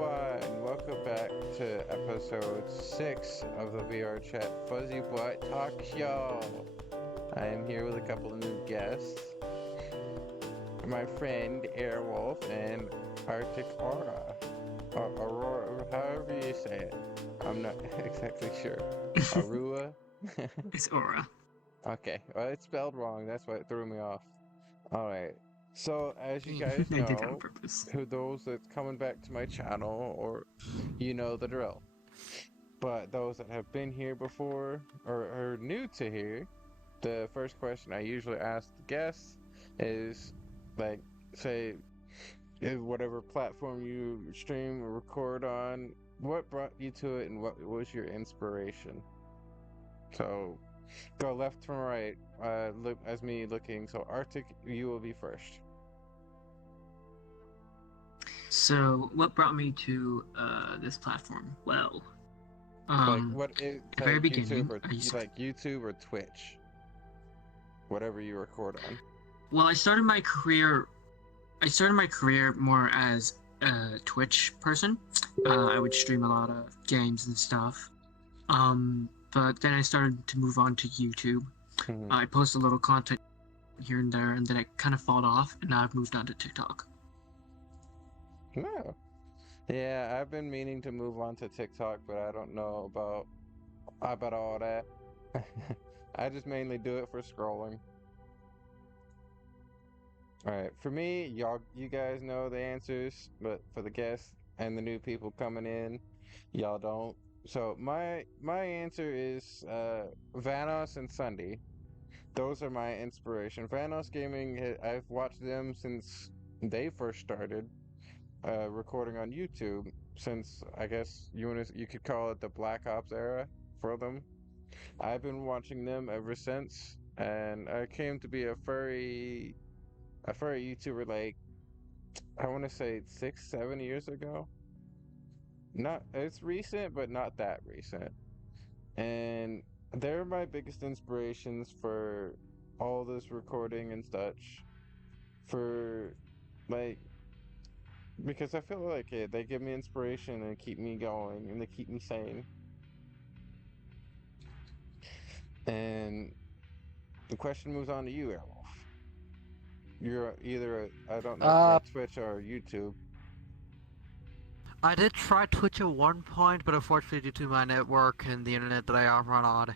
everyone? Welcome back to episode 6 of the VR Chat Fuzzy Butt Talk Show. I am here with a couple of new guests. My friend Airwolf and ArcticAura. Aurora, however you say it. I'm not exactly sure. Arua? It's Aura. Okay, well, it's spelled wrong. That's what threw me off. Alright, so as you I guys did that on know, purpose. who those that's coming back to my channel, or you know the drill. But those that have been here before or are new to here, the first question I usually ask the guests is like, say, if whatever platform you stream or record on, what brought you to it and what was your inspiration? So go left from right, look as me looking. So Arctic, you will be first. So, what brought me to this platform? Well, Like what is at the very like YouTube beginning, or you like YouTube or Twitch, whatever you record on. well, I started my career. I started my career more as a Twitch person. I would stream a lot of games and stuff. But then I started to move on to YouTube. Mhm. I post a little content here and there, and then it kind of fall off, and now I've moved on to TikTok. No. Yeah, I've been meaning to move on to TikTok, but I don't know about all that. I just mainly do it for scrolling. All right, for me, you guys know the answers, but for the guests and the new people coming in, y'all don't. So my answer is Vanos and Sunday. Those are my inspiration. Vanos Gaming, I've watched them since they first started recording on YouTube, since I guess you could call it the Black Ops era for them. I've been watching them ever since, and I came to be a furry YouTuber like I want to say 6, 7 years ago. Not it's recent, but not that recent. And they're my biggest inspirations for all this recording and such. For like because I feel like they give me inspiration and keep me going and they keep me sane. And the question moves on to you, Airwolf. You're either I don't know if you're Uh, on Twitch or YouTube. I did try Twitch at one point, but unfortunately, due to my network and the internet that I run on,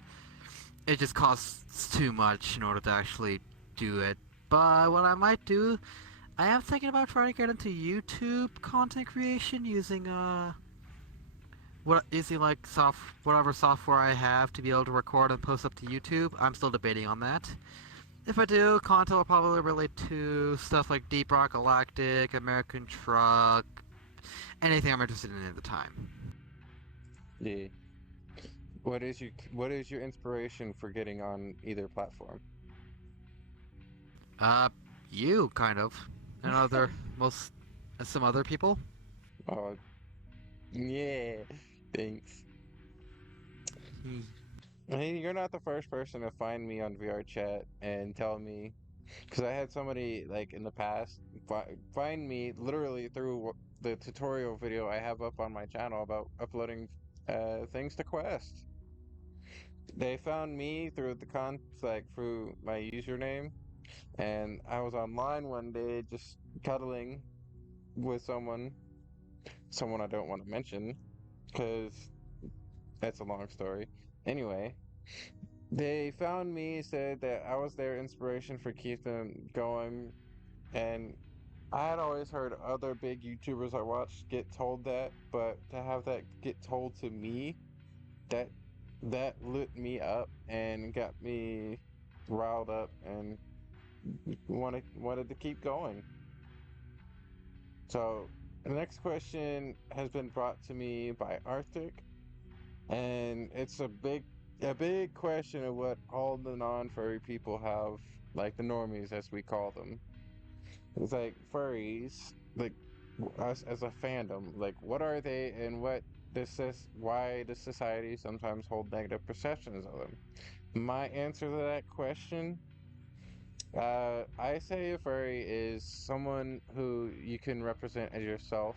it just costs too much in order to actually do it. But what I might do, I am thinking about trying to get into YouTube content creation using like whatever software I have to be able to record and post up to YouTube. I'm still debating on that. If I do, content will probably relate to stuff like Deep Rock Galactic, American Truck, anything I'm interested in at the time. Yeah. What is your inspiration for getting on either platform? Uh, you kind of, and most, and some other people. Oh, yeah. Thanks. Hmm. Hey, you're not the first person to find me on VR chat and tell me, because I had somebody like in the past find me literally through the tutorial video I have up on my channel about uploading things to Quest. They found me through like through my username, and I was online one day just cuddling with someone I don't want to mention, because that's a long story. Anyway, they found me, said that I was their inspiration for keep them going, and I had always heard other big YouTubers I watched get told that, but to have that get told to me, that that lit me up and got me riled up and wanted to keep going. So the next question has been brought to me by Arctic, and it's a big question of what all the non-furry people have, like the normies as we call them. It's like furries, like us as a fandom, like what are they and why does society sometimes hold negative perceptions of them? My answer to that question, I say a furry is someone who you can represent as yourself,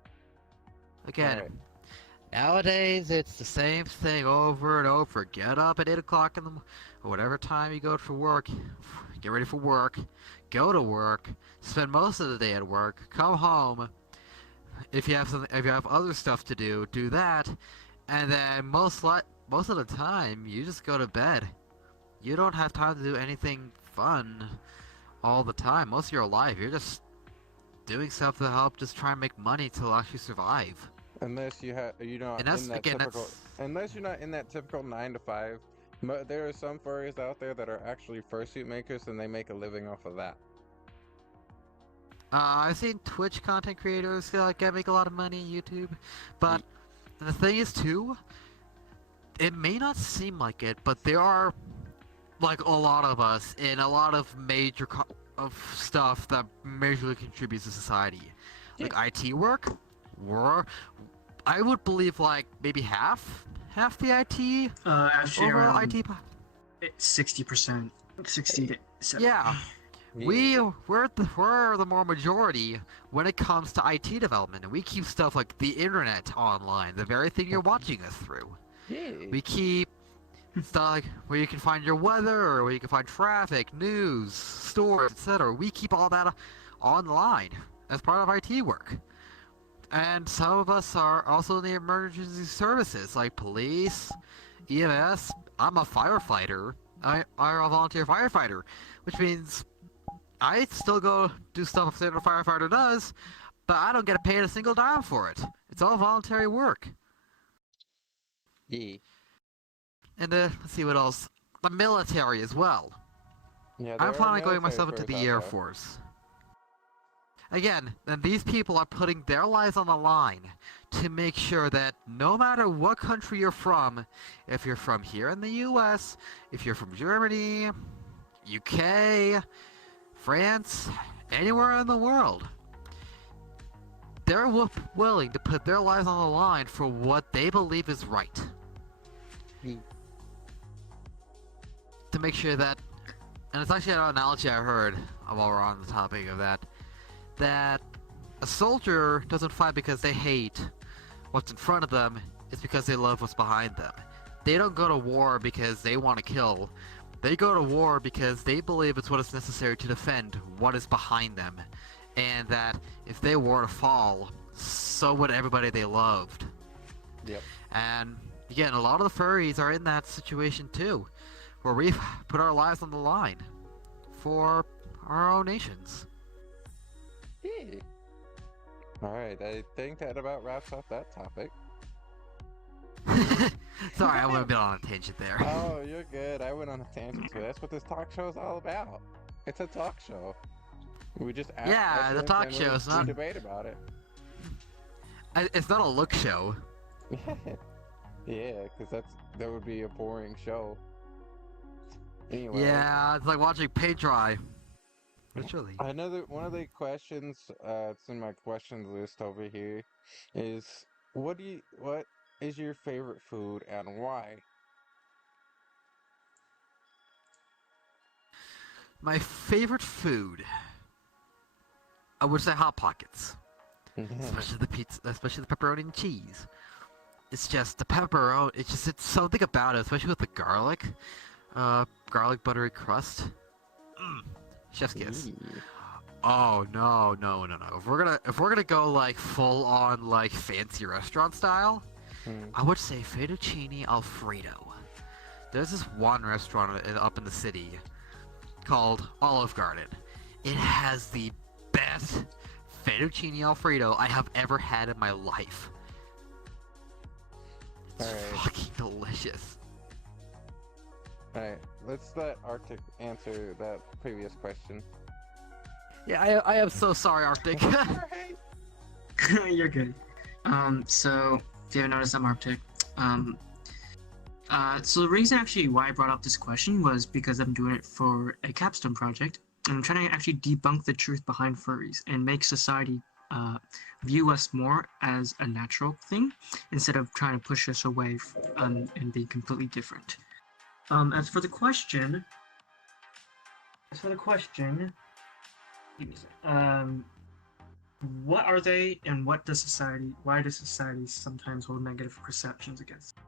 Again, Alright. nowadays it's the same thing over and over. Get up at 8 o'clock in the or whatever time you go for work. Get ready for work. Go to work. Spend most of the day at work. Come home. If you have other stuff to do, do that. And then most of the time, you just go to bed. You don't have time to do anything fun all the time. Most of your life, you're just doing stuff to help just try and make money to actually survive. Unless you're not And in that's that again, typical, that's unless you're not in that typical 9 to 5. There are some furries out there that are actually fursuit makers, and they make a living off of that. I've seen Twitch content creators get make a lot of money on YouTube, but the thing is too, it may not seem like it, but there are like a lot of us in a lot of of stuff that majorly contributes to society, like IT work. We're, I would believe like maybe half the IT Actually overall around IT. 60%, 60 to 70. Yeah, Yeah. we're the more majority when it comes to IT development, and we keep stuff like the internet online, the very thing you're watching us through. Yeah. We keep stuff like where you can find your weather, or where you can find traffic, news, stores, etc. We keep all that online as part of IT work. And some of us are also in the emergency services, like police, EMS. I'm a firefighter. I'm a volunteer firefighter, which means I still go do stuff that a firefighter does, but I don't get paid a single dime for it. It's all voluntary work. Yeah. And let's see what else. The military as well. Yeah, I'm there are planning on going military myself into furs the out Air there. Force. Again, then these people are putting their lives on the line to make sure that no matter what country you're from, if you're from here in the US, if you're from Germany, UK, France, anywhere in the world, they're willing to put their lives on the line for what they believe is right. To make sure that, and it's actually an analogy I heard while we're on the topic of that, that a soldier doesn't fight because they hate what's in front of them, it's because they love what's behind them. They don't go to war because they want to kill. They go to war because they believe it's what is necessary to defend what is behind them. And that if they were to fall, so would everybody they loved. Yep. And again, a lot of the furries are in that situation too, where we've put our lives on the line for our own nations. Yeah. Alright, I think that about wraps up that topic. Sorry, I went a bit on a tangent there. Oh, you're good. I went on a tangent too. That's what this talk show is all about. It's a talk show. We just ask Yeah, the questions talk and show is we not. debate about it. It's not a look show. Yeah, because that would be a boring show. Anyway. Yeah, it's like watching paint dry. Literally. Another one of the questions it's in my questions list over here is what is your favorite food and why? My favorite food, I would say Hot Pockets, especially the pizza, especially the pepperoni and cheese. It's just the pepperoni. It's something about it, especially with the garlic, garlic buttery crust. Chef's kiss. Oh no. If we're gonna go like full on like fancy restaurant style, I would say fettuccine alfredo. There's this one restaurant up in the city called Olive Garden. It has the best fettuccine alfredo I have ever had in my life. It's fucking delicious. Alright, let's let Arctic answer that previous question. Yeah, I am so sorry, Arctic. You're good. So if you haven't noticed, I'm Arctic. So the reason actually why I brought up this question was because I'm doing it for a capstone project. And I'm trying to actually debunk the truth behind furries and make society view us more as a natural thing instead of trying to push us away and be completely different. As for the question, give me a second. What are they, and why does society sometimes hold negative perceptions against them?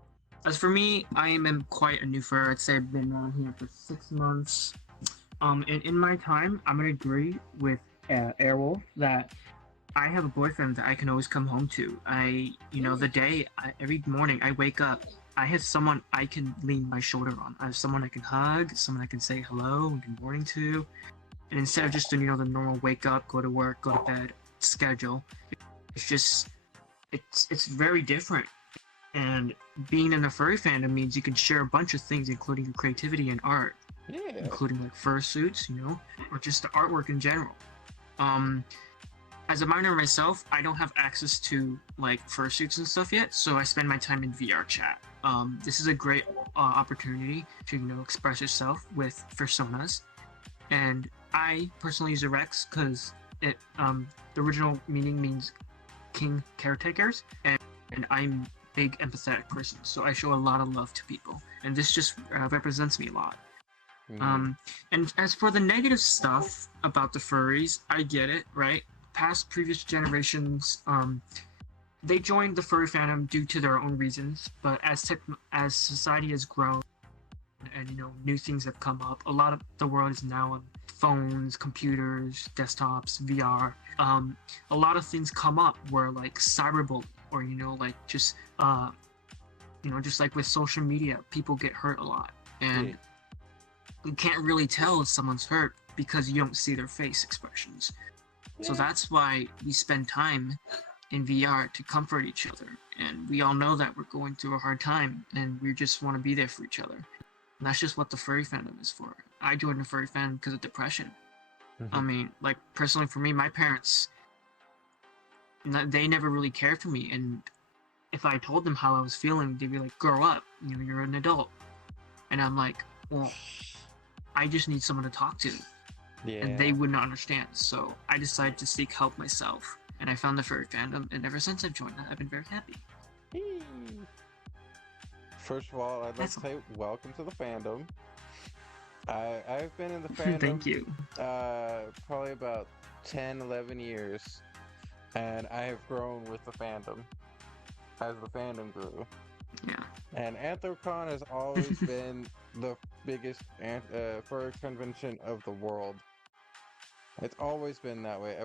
As for me, I am quite a new fur. I'd say I've been around here for 6 months. And in my time, I'm gonna agree with Airwolf that I have a boyfriend that I can always come home to. Every morning I wake up, I have someone I can lean my shoulder on. I have someone I can hug, someone I can say hello and good morning to. And instead of just the normal wake up, go to work, go to bed schedule, it's just it's very different. And being in the furry fandom means you can share a bunch of things, including your creativity and art, Yeah. including like fursuits, or just the artwork in general. Um, as a minor myself, I don't have access to like fursuits and stuff yet, so I spend my time in VR chat. This is a great opportunity to express yourself with personas, and I personally use a Rex because it the original meaning means king caretakers, and I'm a big empathetic person, so I show a lot of love to people, and this just represents me a lot. Hmm. Um, and as for the negative stuff about the furries, I get it, right? Previous generations, they joined the furry fandom due to their own reasons, but as society has grown and new things have come up, a lot of the world is now on phones, computers, desktops, VR. A lot of things come up where like cyberbullying, or just like with social media, people get hurt a lot, Yeah. and you can't really tell if someone's hurt because you don't see their face expressions. So Yeah. that's why we spend time in VR to comfort each other. And we all know that we're going through a hard time and we just want to be there for each other. And that's just what the furry fandom is for. I joined the furry fandom because of depression. I Hmm. mean, like, personally for me, my parents, they never really cared for me. And if I told them how I was feeling, they'd be like, grow up, you're an adult. And I'm like, well, I just need someone to talk to. And they Yeah. would not understand. So I decided to seek help myself. And I found the furry fandom, and ever since I've joined that, I've been very happy. Eee. First of all, I'd like That's to all. say welcome to the fandom. I've been in the fandom Thank you. probably about 10, 11 years, and I have grown with the fandom as the fandom grew. Yeah. And AnthroCon has always been the biggest fur convention of the world. It's always been that way,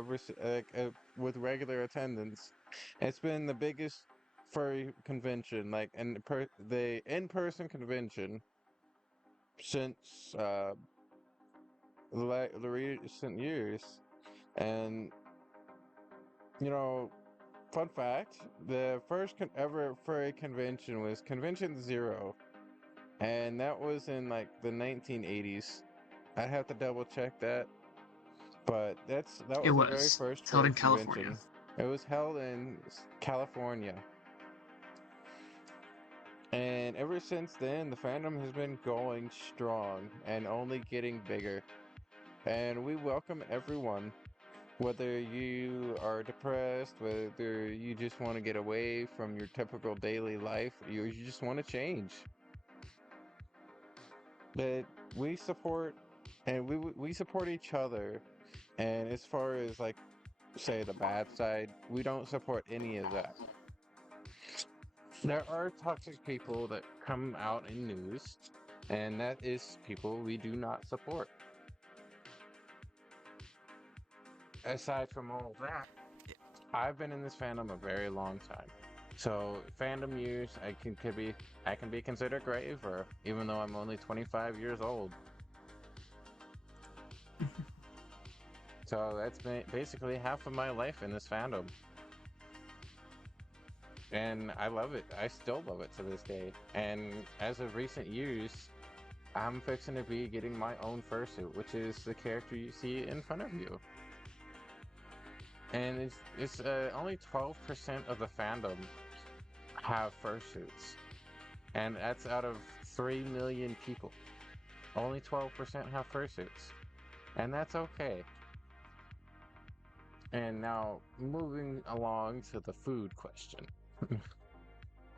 with regular attendance. It's been the biggest furry convention, like the in-person convention since the recent years. And you know, fun fact: the first ever furry convention was Convention Zero, and that was in like the 1980s. I'd have to double check that, but that It was the very was. first It's held furry in California. convention. It was held in California, and ever since then, the fandom has been going strong and only getting bigger. And we welcome everyone, whether you are depressed, whether you just want to get away from your typical daily life, you just want to change. But we support, and we support each other. And as far as like say the bad side, we don't support any of that. There are toxic people that come out in news, and that is people we do not support. Aside from all that, I've been in this fandom a very long time. So fandom years, I can be considered gray for, even though I'm only 25 years old. So that's basically half of my life in this fandom, and I love it. I still love it to this day. And as of recent years, I'm fixing to be getting my own fursuit, which is the character you see in front of you. And it's only 12% of the fandom have fursuits, and that's out of 3 million people. Only 12% have fursuits, and that's okay. And now, moving along to the food question.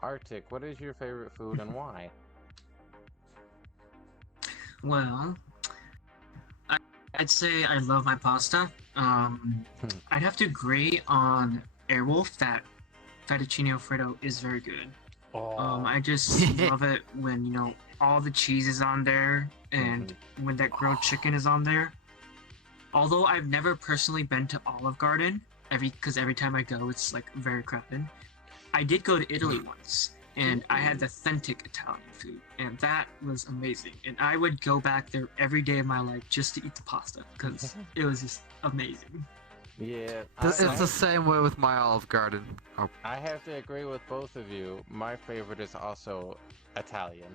Arctic, what is your favorite food and why? Well, I, I'd say I love my pasta. Hmm. I'd have to agree on Airwolf that fettuccine alfredo is very good. Oh. I just love it when all the cheese is on there and when that grilled chicken is on there. Although I've never personally been to Olive Garden, because every time I go, it's like very crowded. I did go to Italy once, and I had the authentic Italian food, and that was amazing. And I would go back there every day of my life just to eat the pasta because it was just amazing. Yeah, It's the same way with my Olive Garden. Oh, I have to agree with both of you. My favorite is also Italian.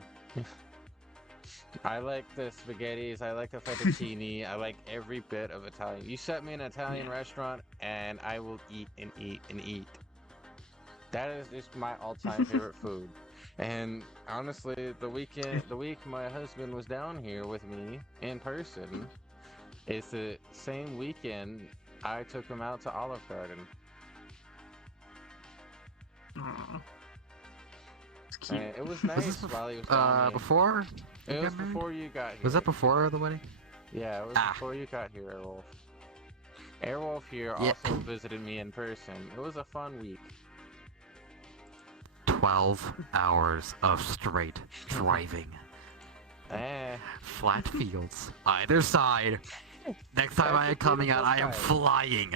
I like the spaghettis, I like the fettuccine, I like every bit of Italian. You set me in an Italian Yeah. restaurant and I will eat and eat and eat. That is just my all-time favorite food. And honestly, the week my husband was down here with me in person, it's the same weekend I took him out to Olive Garden. Aw, it's cute. And it was was this nice while he was down here. before you It was got married? before you got here. Was that before the wedding? Yeah, it was Ah. before you got here, Airwolf. Airwolf here Yeah. also visited me in person. It was a fun week. 12 hours of straight driving. Flat fields, either side. Next time I am coming out, I am flying.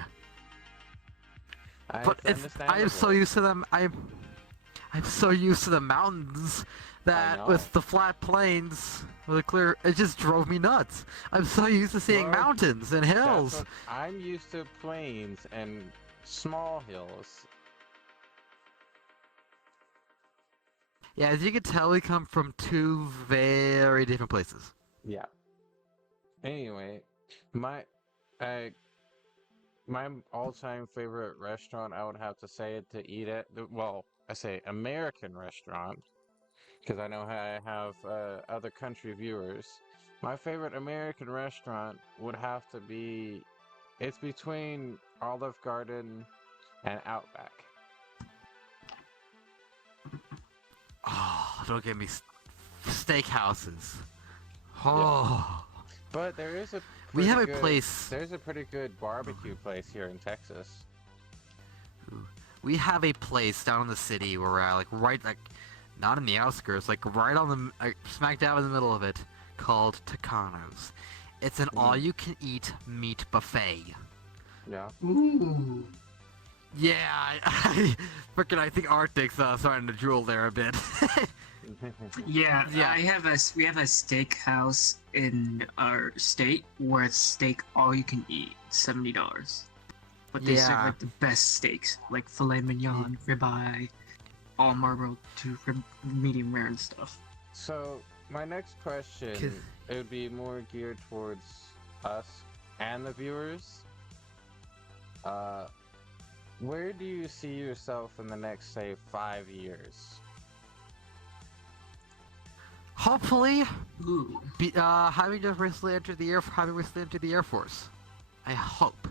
But I am so used to them. I'm so used to the mountains that with the flat plains, with a clear, it just drove me nuts. I'm so used to seeing mountains and hills. I'm used to plains and small hills. Yeah, as you can tell, we come from two very different places. Yeah. Anyway, my my all-time favorite restaurant, I would have to say to eat at, well, I say American restaurant, because I know I have other country viewers. My favorite American restaurant would have to be, it's between Olive Garden and Outback. Oh, don't get me steakhouses. Oh. Yeah. But there is a we have a place. There's a pretty good barbecue place here in Texas. We have a place down in the city where we're not in the outskirts, like right on the smack dab in the middle of it, called Tucano's. It's an all-you-can-eat meat buffet. Yeah. Ooh. Yeah, I think Arctic's starting to drool there a bit. Yeah. We have a steakhouse in our state where it's steak all you can eat, $70. But they serve like the best steaks, like filet mignon, ribeye, all marbled to medium rare and stuff. So my next question, it would be more geared towards us and the viewers. Where do you see yourself in the next, say, 5 years? Hopefully, having recently entered the Air Force. I hope.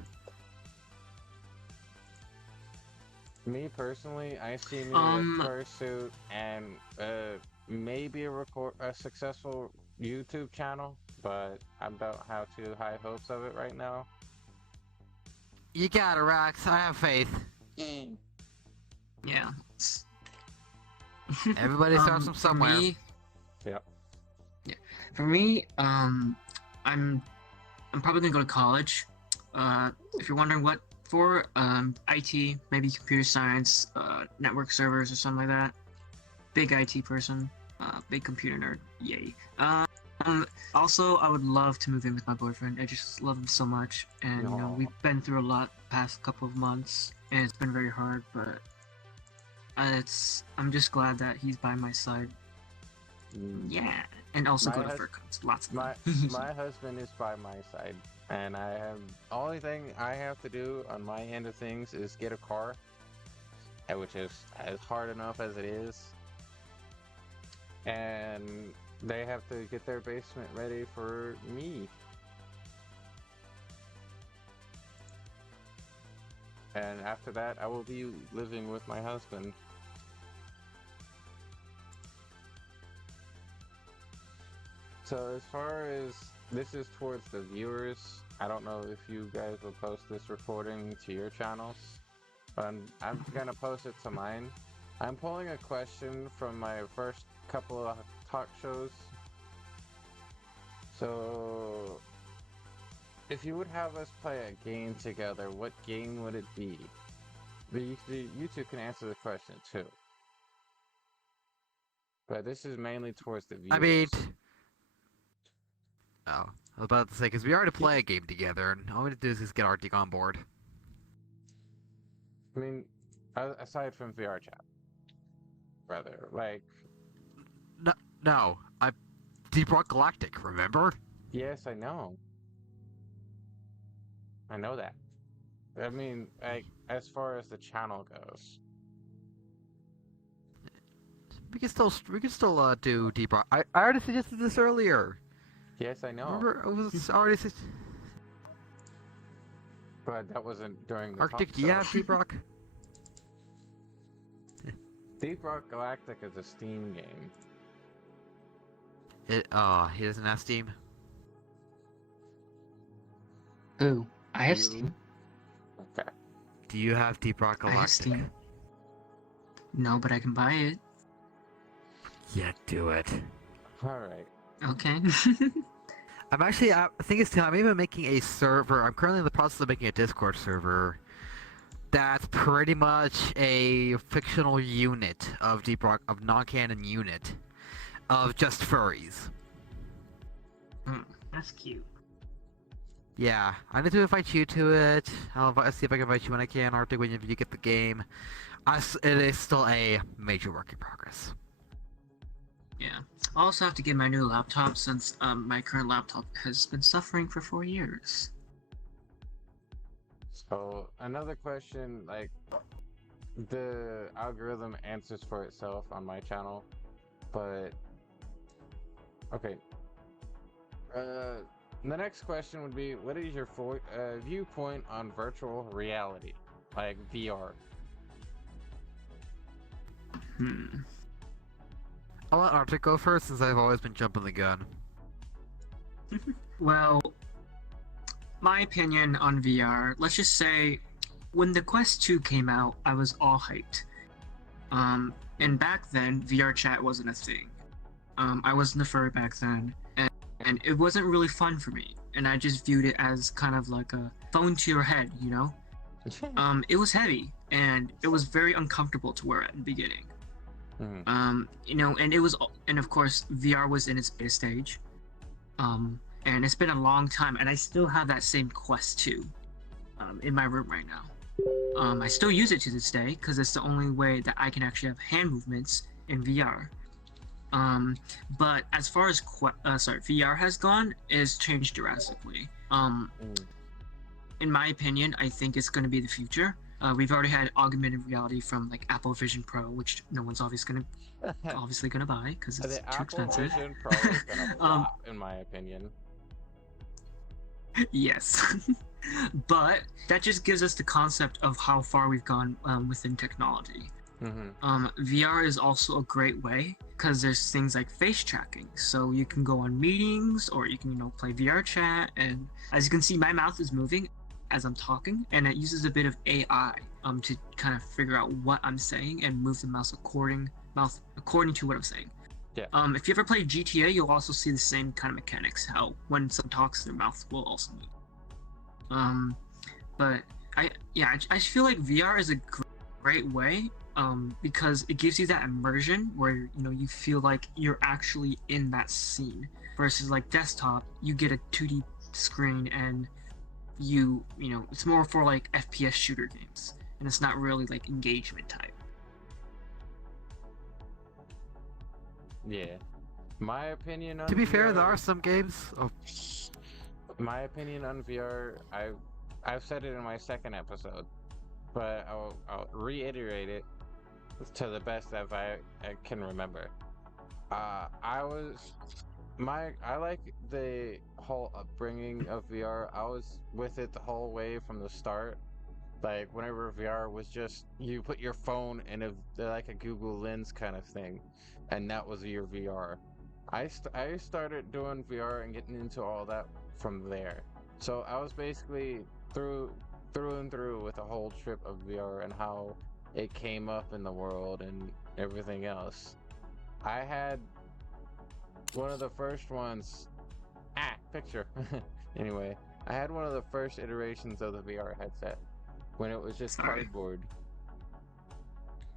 Me personally, I see me with fursuit and maybe a successful YouTube channel, but I don't have too high hopes of it right now. You got it, Rax. I have faith. Yeah. Everybody starts from somewhere. For me, Yep. Yeah. For me, I'm probably gonna go to college. If you're wondering what for, IT, maybe computer science, network servers or something like that. Big IT person, big computer nerd. Yay. Also, I would love to move in with my boyfriend. I just love him so much, and we've been through a lot the past couple of months, and it's been very hard. But I'm just glad that he's by my side. Yeah, and also go to FurCons. Lots of fun. My husband is by my side, and only thing I have to do on my end of things is get a car, which is as hard enough as it is, and they have to get their basement ready for me. And after that, I will be living with my husband. So as far as this is towards the viewers. I don't know if you guys will post this recording to your channels, but I'm gonna post it to mine. I'm pulling a question from my first couple of talk shows. So, if you would have us play a game together, what game would it be? But you two can answer the question too. But this is mainly towards the I mean, viewers. oh, I was about to say, because we already play a game together, and all we have to do is just get Arctic on board. I mean, aside from VR chat, brother, like, No, no, Deep Rock Galactic, remember? yes, I know. I know that. I mean, like, as far as the channel goes. We can still do Deep Rock. I already suggested this earlier. Yes, I know. Remember, it was already But that wasn't during the Arctic. talk Do you show. have Deep Rock? Deep Rock Galactic is a Steam game. He doesn't have Steam. Ooh, I have You- Steam. Okay. Do you have Deep Rock I Galactic? have Steam. No, but I can buy it. Yeah, do it. Alright. Okay. I'm actually, I think it's I'm even making a server. I'm currently in the process of making a Discord server. That's pretty much a fictional unit of Deep Rock, of non-canon unit, of just furries. That's cute. Yeah, I need to invite you to it. I'll see if I can invite you when I can, Arctic, when you get the game. It is still a major work in progress. Yeah. I also have to get my new laptop since my current laptop has been suffering for 4 years. So, another question, like, the algorithm answers for itself on my channel, but, okay. The next question would be, what is your viewpoint on virtual reality, like VR? I'll let Arctic go first since I've always been jumping the gun. Well, my opinion on VR, let's just say when the Quest 2 came out, I was all hyped. And back then, VR chat wasn't a thing. I wasn't a furry back then, and it wasn't really fun for me. And I just viewed it as kind of like a phone to your head, you know? It was heavy, and it was very uncomfortable to wear at the beginning. You know, and of course, VR was in its beta stage. And it's been a long time, and I still have that same Quest 2 in my room right now. I still use it to this day because it's the only way that I can actually have hand movements in VR. But as far as VR has gone, it's changed drastically. In my opinion, I think it's going to be the future. We've already had augmented reality from like Apple Vision Pro, which no one's obviously gonna buy because it's The too Apple expensive. Vision Pro is gonna flop, in my opinion. Yes. But that just gives us the concept of how far we've gone within technology. VR is also a great way because there's things like face tracking, so you can go on meetings or you can play VR chat, and as you can see, my mouth is moving as I'm talking, and it uses a bit of AI to kind of figure out what I'm saying and move the mouse according to what I'm saying. Yeah. If you ever play GTA, you'll also see the same kind of mechanics. How when someone talks, their mouth will also move. But I feel like VR is a great way because it gives you that immersion where you feel like you're actually in that scene. Versus like desktop, you get a 2D screen and it's more for like FPS shooter games, and it's not really like engagement type. Yeah. My opinion on To be fair, VR, there are some games. Oh, my opinion on VR, I've said it in my second episode, but I'll reiterate it to the best that I can remember. I like the whole upbringing of VR. I was with it the whole way from the start. Like whenever VR was just you put your phone in like a Google Lens kind of thing, and that was your VR. I started doing VR and getting into all that from there. So I was basically through and through with the whole trip of VR and how it came up in the world and everything else. I had one of the first ones. Picture. Anyway, I had one of the first iterations of the VR headset when it was just Sorry. cardboard.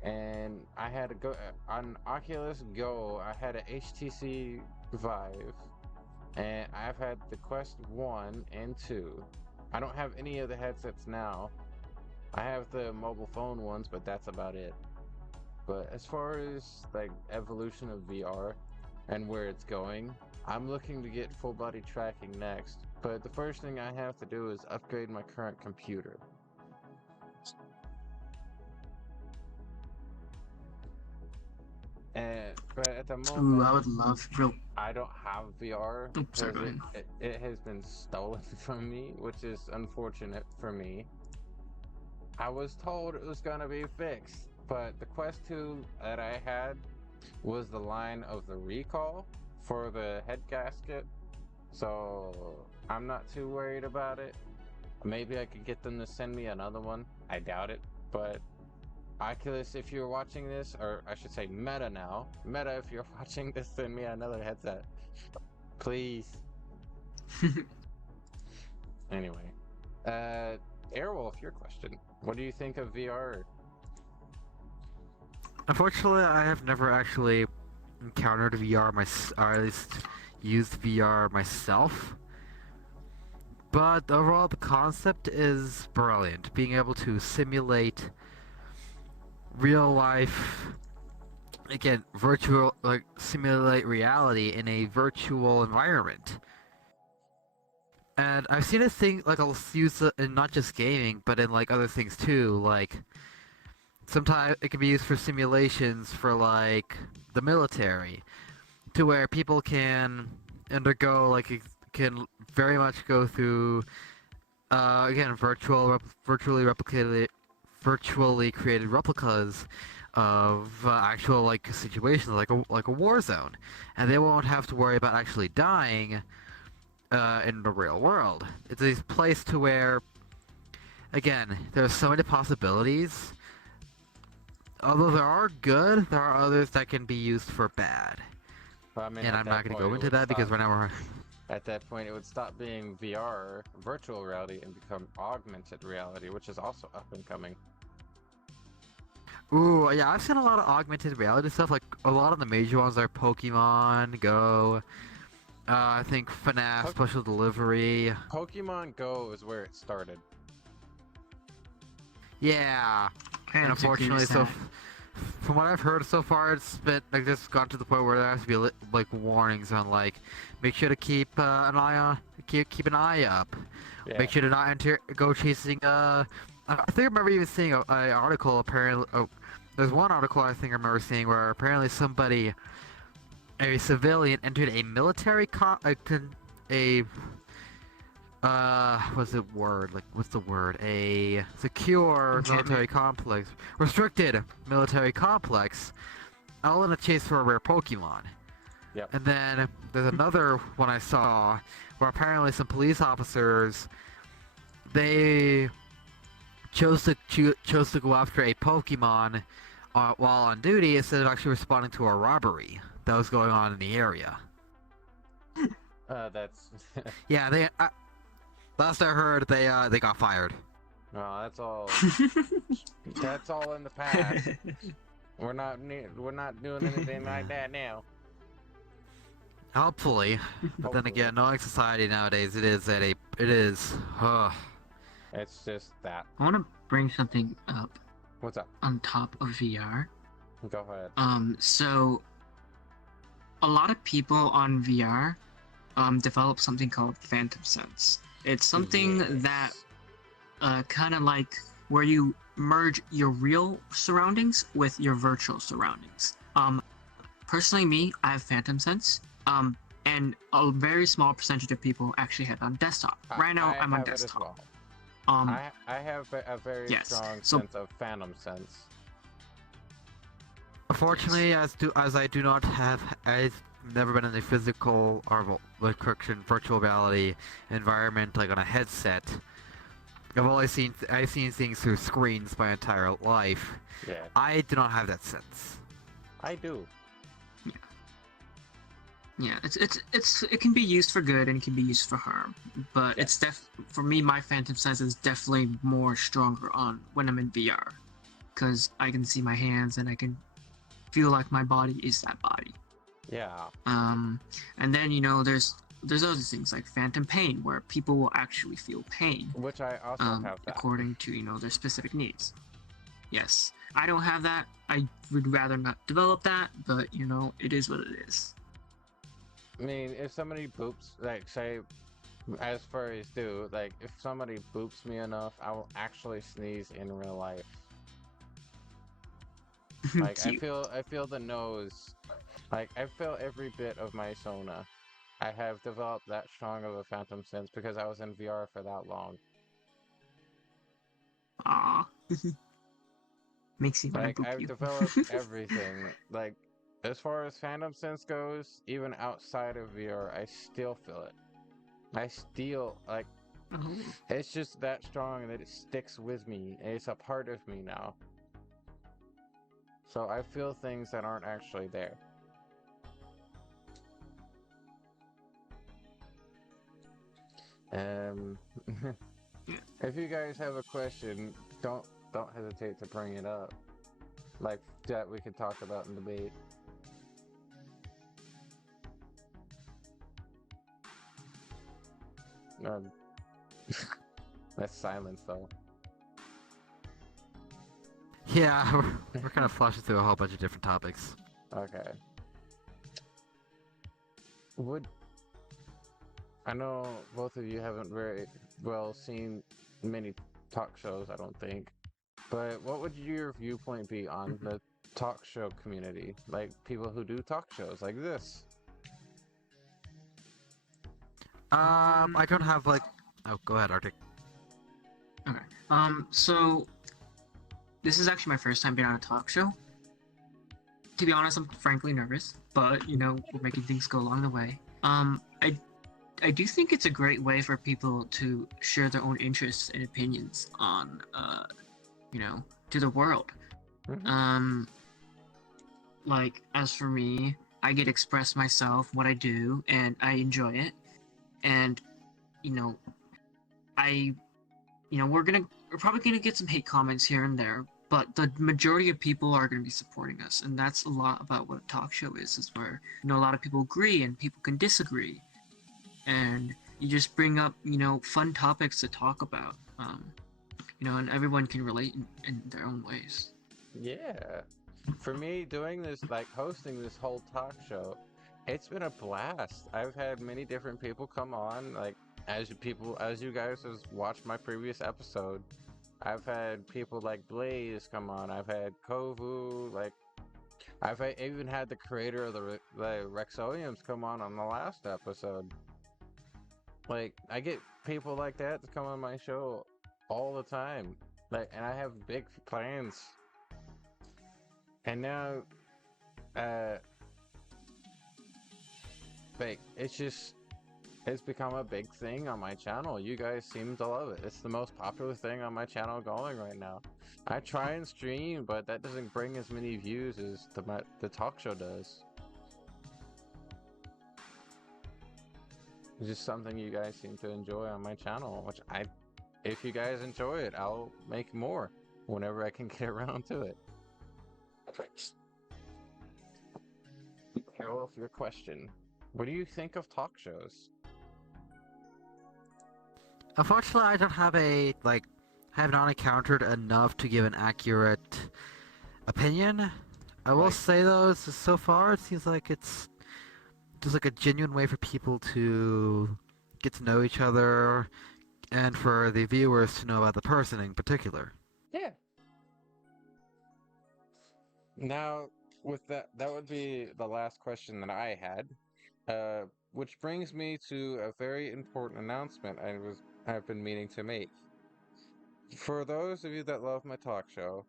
And I had to go on Oculus Go. I had a HTC Vive, and I've had the Quest 1 and 2. I don't have any of the headsets now. I have the mobile phone ones, but that's about it. But as far as like evolution of VR and where it's going, I'm looking to get full body tracking next. But the first thing I have to do is upgrade my current computer. But at the Ooh, moment, I would love real. I don't have VR Oh, sorry, because go ahead. it has been stolen from me, which is unfortunate for me. I was told it was gonna be fixed, but the Quest 2 that I had was the line of the recall for the head gasket, so I'm not too worried about it. Maybe I could get them to send me another one. I doubt it, but Oculus, if you're watching this, or I should say Meta now, Meta, if you're watching this, send me another headset. Please. Anyway, Airwolf, your question. What do you think of VR? Unfortunately, I have never actually encountered VR or at least used VR myself. But overall, the concept is brilliant. Being able to simulate real life, again, simulate reality in a virtual environment. And I've seen a thing like I'll use it in not just gaming, but in like other things too. Like sometimes it can be used for simulations for like the military, to where people can undergo can very much go through again virtually created replicas of actual like situations like a war zone, and they won't have to worry about actually dying in the real world. It's a place to where, again, there's so many possibilities. Although there are good, there are others that can be used for bad. Well, I mean, And at I'm that not going to point, go it into would that because stop. right now we're... At that point, it would stop being VR, virtual reality, and become augmented reality, which is also up and coming. Ooh, yeah, I've seen a lot of augmented reality stuff. Like, a lot of the major ones are Pokemon Go, I think FNAF Po- Special Delivery. Pokemon Go is where it started. Yeah, I and have to agree unfortunately, with so that. from what I've heard so far, it's been like just gone to the point where there has to be like warnings on like, make sure to keep an eye on, keep an eye up, Yeah. make sure to not go chasing. I think I remember even seeing a article apparently. Oh, there's one article I think I remember seeing where apparently somebody, a civilian, entered a military what's the word? Like, what's the word? A secure Enchantment. military complex, restricted military complex, all in a chase for a rare Pokemon. Yep. And then there's another one I saw where apparently some police officers, they chose to go after a Pokemon while on duty instead of actually responding to a robbery that was going on in the area. That's. Yeah, last I heard, they got fired. No, that's all. That's all in the past. We're not doing anything like that now. Hopefully, but then Hopefully. again, knowing society nowadays, it is. It's just that. I want to bring something up What's up? on top of VR. Go ahead. So a lot of people on VR develop something called phantom sense. It's something that Yes. kind of like where you merge your real surroundings with your virtual surroundings. Personally, me, I have phantom sense. And a very small percentage of people actually have it on desktop. Right now, I'm on have it as desktop. well. Um, I have a very yes, strong so- sense of phantom sense. Unfortunately, as I do not have never been in a physical or virtual reality environment like on a headset. I've seen things through screens my entire life. Yeah, I do not have that sense. I do. Yeah, it can be used for good and it can be used for harm, but Yeah. it's for me, my phantom sense is definitely more stronger on when I'm in VR, because I can see my hands and I can feel like my body is that body. Yeah. Um, and then there's other things like phantom pain where people will actually feel pain, Which I also have that. according to their specific needs. Yes, I don't have that. I would rather not develop that, but it is what it is. I mean, if somebody boops, like, say, as furries do, like, if somebody boops me enough, I will actually sneeze in real life. Like, Cute. I feel the nose. Like, I feel every bit of my sona. I have developed that strong of a phantom sense because I was in VR for that long. Aw. Makes me want to Like, boop I've you. developed everything. Like, as far as phantom sense goes, even outside of VR, I still feel it. I still, like, Oh. it's just that strong that it sticks with me. And it's a part of me now. So I feel things that aren't actually there. Um, Yeah. if you guys have a question, don't hesitate to bring it up. Like that we could talk about in debate. Um, that's silence though. Yeah, we're kind of flushing through a whole bunch of different topics. Okay. Would I know both of you haven't very well seen many talk shows, I don't think. But what would your viewpoint be on Mhm. the talk show community? Like people who do talk shows like this? I don't have like. Oh, go ahead, Arctic. Okay. So this is actually my first time being on a talk show. To be honest, I'm frankly nervous, but we're making things go along the way. I do think it's a great way for people to share their own interests and opinions on to the world. Hmm. Um, like as for me, I get to express myself, what I do, and I enjoy it. And you know, I we're probably gonna get some hate comments here and there, but the majority of people are gonna be supporting us, and that's a lot about what a talk show is where a lot of people agree and people can disagree, and you just bring up fun topics to talk about, and everyone can relate in their own ways. Yeah. For me, doing this, like hosting this whole talk show, it's been a blast. I've had many different people come on, like as you guys has watched my previous episode. I've had people like Blaze come on. I've had Kovu, like even had the creator of the Rexoliums come on the last episode. Like I get people like that to come on my show all the time. Like, and I have big plans. And now, uh, like it's become a big thing on my channel. You guys seem to love it. It's the most popular thing on my channel going right now. I try and stream, but that doesn't bring as many views as the talk show does. It's just something you guys seem to enjoy on my channel, which if you guys enjoy it, I'll make more whenever I can get around to it. Well, your question. What do you think of talk shows? Unfortunately, I don't have have not encountered enough to give an accurate opinion. I will Like, say though, so far it seems like it's just like a genuine way for people to get to know each other and for the viewers to know about the person in particular. yeah. Now, with that would be the last question that I had. Which brings me to a very important announcement I've been meaning to make. For those of you that love my talk show,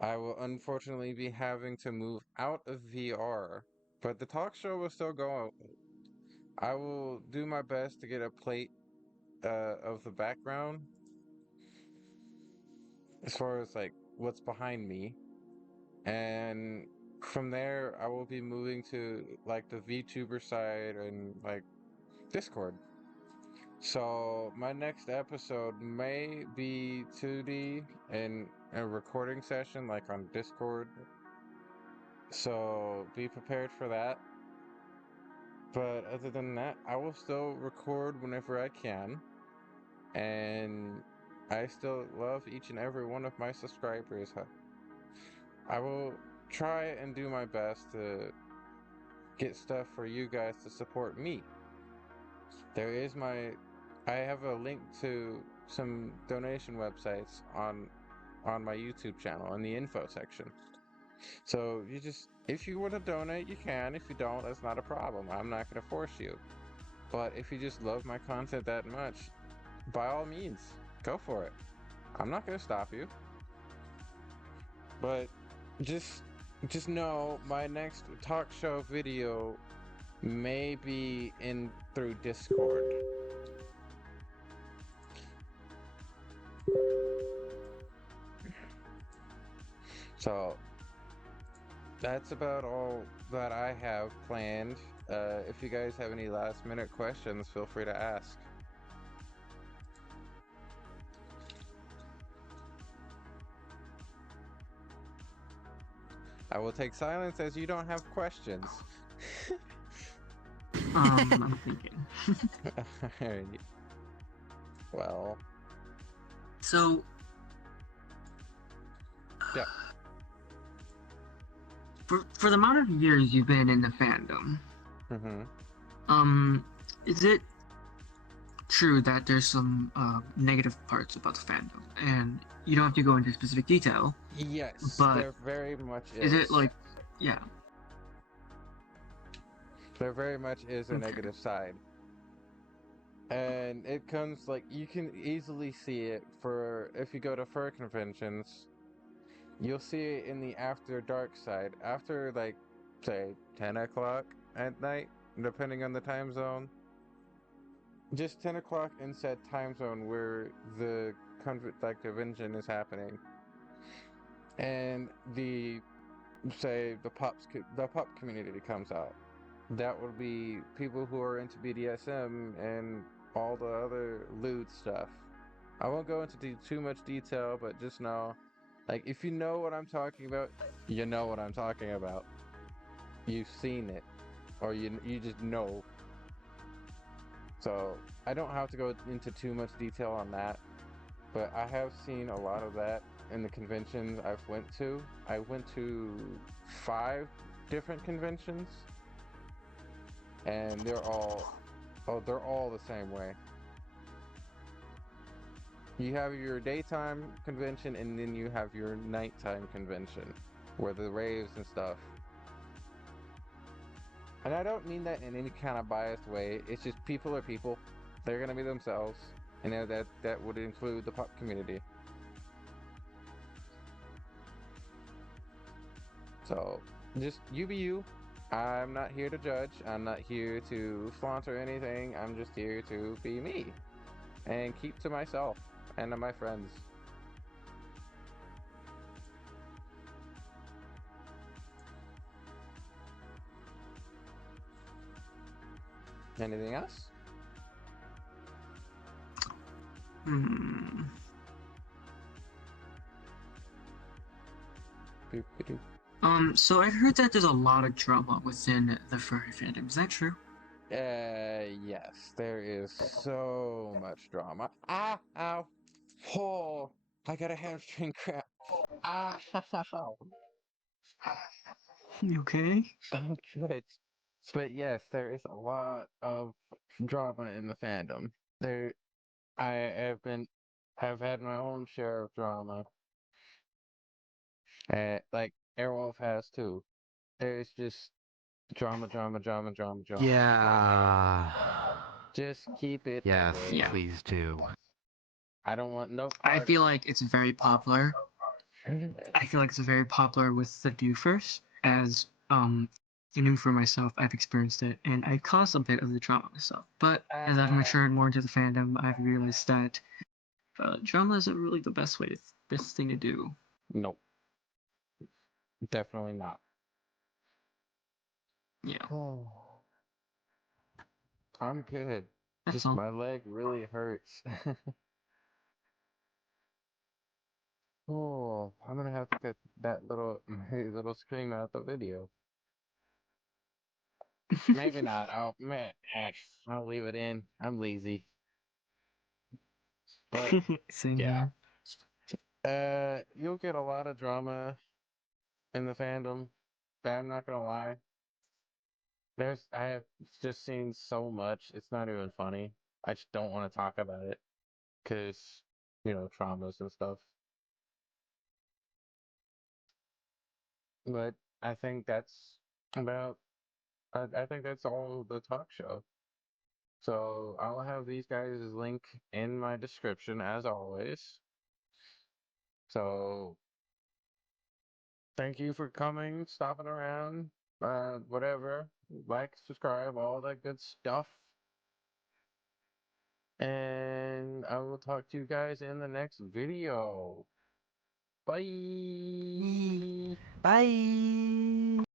I will unfortunately be having to move out of VR But the talk show will still go on. I will do my best to get a plate of the background as far as like what's behind me. And from there, I will be moving to like the VTuber side and like Discord. So my next episode may be 2D and a recording session like on Discord. So be prepared for that. But other than that, I will still record whenever I can. And I still love each and every one of my subscribers. I will try and do my best to get stuff for you guys to support me. There is I have a link to some donation websites on my YouTube channel in the info section. So you just, if you want to donate, you can. If you don't, that's not a problem. I'm not going to force you. But if you just love my content that much, by all means, go for it. I'm not going to stop you. But just just know my next talk show video may be in through Discord. So that's about all that I have planned. If you guys have any last minute questions, feel free to ask. I will take silence as you don't have questions. I'm thinking. Alright. Well, So, yeah. for the amount of years you've been in the fandom, is it true that there's some negative parts about the fandom? And you don't have to go into specific detail, Yes, but there very much is it like, yeah, there very much is a Okay. negative side. And it comes like you can easily see it for if you go to fur conventions, you'll see it in the after dark side. After like say 10 o'clock at night, depending on the time zone. Just 10 o'clock in said time zone where the convention is happening. And the the pup community comes out. That would be people who are into BDSM and all the other lewd stuff. I won't go into too much detail, but just know, like, if you know what I'm talking about, you know what I'm talking about. You've seen it, or you just know. So I don't have to go into too much detail on that, but I have seen a lot of that in the conventions I've went to. I went to 5 different conventions, and they're all the same way. You have your daytime convention, and then you have your nighttime convention, where the raves and stuff. And I don't mean that in any kind of biased way. It's just people are people. They're gonna be themselves, and that would include the pop community. So just you be you. I'm not here to judge. I'm not here to flaunt or anything. I'm just here to be me and keep to myself and to my friends. Anything else? Hmm. Boop-a-doop. So I've heard that there's a lot of drama within the furry fandom. Is that true? Yes, there is so much drama. Ah, ow. Oh, I got a hamstring cramp. Ah, ow. Okay. Oh, good. But yes, there is a lot of drama in the fandom. I have had my own share of drama. Like Airwolf has too. There's just drama, drama, drama, drama, drama. Yeah. Just keep it that Yes, way. Yeah. please do. I don't want no I part. feel like it's very popular. I feel like it's very popular with the doofers, as Even for myself, I've experienced it, and I caused a bit of the drama myself. But as I've matured more into the fandom, I've realized that drama isn't really the best thing to do. Nope, definitely not. Yeah, Oh, I'm good. that's Just all. my leg really hurts. Oh, I'm gonna have to get that little little scream out the video. Maybe not. Oh man, I'll leave it in. I'm lazy. But Same yeah, here. you'll get a lot of drama in the fandom. But I'm not gonna lie. I have just seen so much. It's not even funny. I just don't want to talk about it because traumas and stuff. But I think that's about. I think that's all the talk show. So I'll have these guys' link in my description as always. So thank you for coming, stopping around, whatever. Like, subscribe, all that good stuff. And I will talk to you guys in the next video. Yee. Bye. Bye.